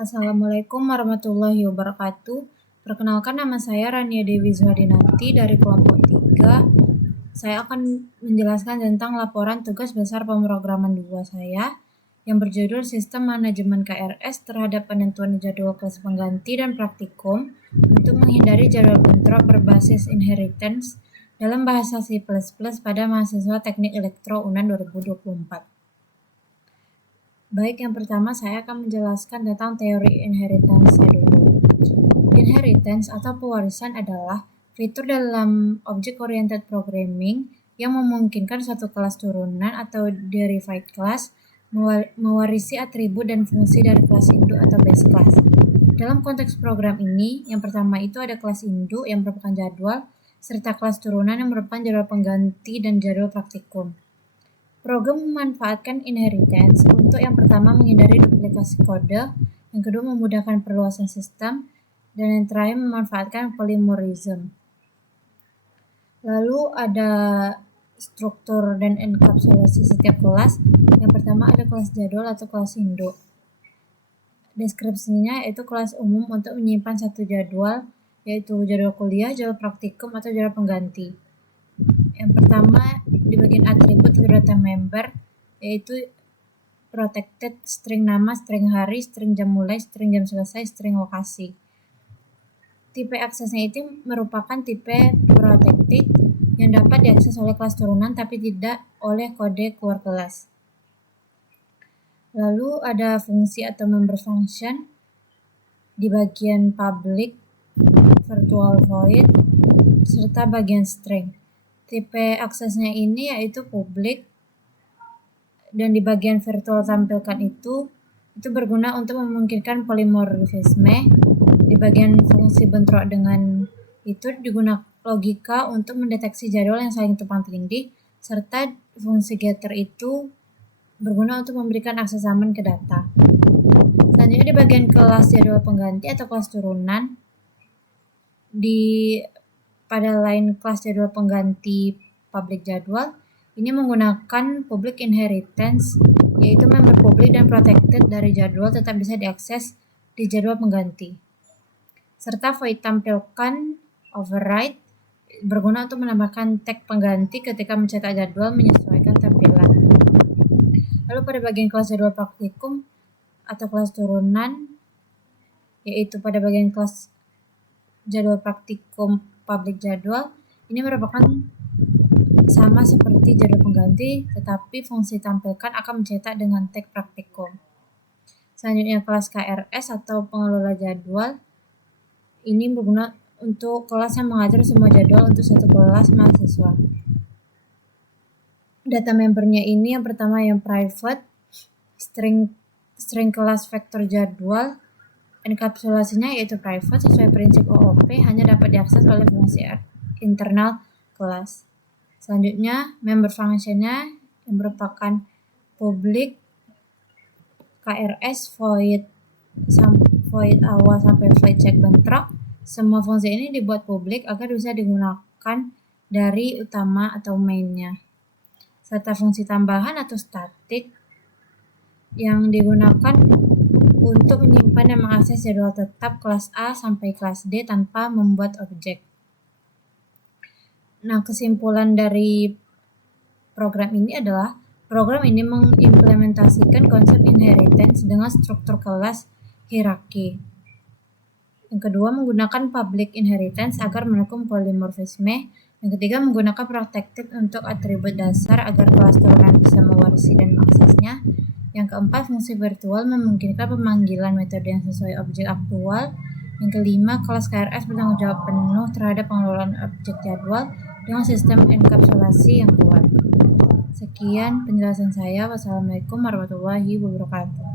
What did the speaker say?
Assalamualaikum warahmatullahi wabarakatuh. Perkenalkan, nama saya Rania Dewi Zuhadinati dari kelompok 3. Saya akan menjelaskan tentang laporan tugas besar pemrograman 2 saya yang berjudul Sistem Manajemen KRS terhadap penentuan jadwal kelas pengganti dan praktikum untuk menghindari jadwal bentrok berbasis inheritance dalam bahasa C++ pada mahasiswa Teknik Elektro UNAN 2024. Baik, yang pertama saya akan menjelaskan tentang teori inheritance dulu. Inheritance atau pewarisan adalah fitur dalam object-oriented programming yang memungkinkan suatu kelas turunan atau derived class mewarisi atribut dan fungsi dari kelas induk atau base class. Dalam konteks program ini, yang pertama itu ada kelas induk yang merupakan jadwal, serta kelas turunan yang merupakan jadwal pengganti dan jadwal praktikum. Program memanfaatkan inheritance untuk yang pertama menghindari duplikasi kode, yang kedua memudahkan perluasan sistem, dan yang terakhir memanfaatkan polymorphism. Lalu ada struktur dan enkapsulasi setiap kelas. Yang pertama ada kelas jadwal atau kelas induk. Deskripsinya yaitu kelas umum untuk menyimpan satu jadwal, yaitu jadwal kuliah, jadwal praktikum, atau jadwal pengganti. Yang pertama di bagian atribut atau data member, yaitu protected, string nama, string hari, string jam mulai, string jam selesai, string lokasi. Tipe aksesnya itu merupakan tipe protected yang dapat diakses oleh kelas turunan tapi tidak oleh kode keluar kelas. Lalu ada fungsi atau member function di bagian public, virtual void, serta bagian string. Tipe aksesnya ini yaitu publik, dan di bagian virtual tampilkan itu berguna untuk memungkinkan polymorphisme. Di bagian fungsi bentrok dengan itu digunakan logika untuk mendeteksi jadwal yang saling tumpang tindih, serta fungsi getter itu berguna untuk memberikan akses aman ke data. Selanjutnya di bagian kelas jadwal pengganti atau kelas turunan, pada line kelas jadwal pengganti public jadwal, ini menggunakan public inheritance, yaitu member public dan protected dari jadwal tetap bisa diakses di jadwal pengganti. Serta void tampilkan override berguna untuk menambahkan tag pengganti ketika mencetak jadwal menyesuaikan tampilan. Lalu pada bagian kelas jadwal praktikum atau kelas turunan, yaitu pada bagian kelas jadwal praktikum public jadwal, ini merupakan sama seperti jadwal pengganti, tetapi fungsi tampilkan akan mencetak dengan tag praktikum. Selanjutnya kelas KRS atau pengelola jadwal, ini berguna untuk kelas yang mengatur semua jadwal untuk satu kelas mahasiswa. Data membernya ini yang pertama yang private, string kelas vektor jadwal, enkapsulasinya yaitu private sesuai prinsip OOP, hanya dapat diakses oleh fungsi internal kelas. Selanjutnya member functionnya yang merupakan public, KRS, void awal sampai void check bentrok. Semua fungsi ini dibuat publik agar bisa digunakan dari utama atau mainnya. Serta fungsi tambahan atau static yang digunakan untuk menyimpan dan mengakses jadwal tetap kelas A sampai kelas D tanpa membuat objek. Nah, kesimpulan dari program ini adalah program ini mengimplementasikan konsep inheritance dengan struktur kelas hierarki. Yang kedua, menggunakan public inheritance agar mendukung polymorphisme. Yang ketiga, menggunakan protected untuk atribut dasar agar kelas turunan bisa mewarisi dan mengaksesnya. Yang keempat, fungsi virtual memungkinkan pemanggilan metode yang sesuai objek aktual. Yang kelima, kelas KRS bertanggung jawab penuh terhadap pengelolaan objek jadwal dengan sistem enkapsulasi yang kuat. Sekian penjelasan saya. Wassalamualaikum warahmatullahi wabarakatuh.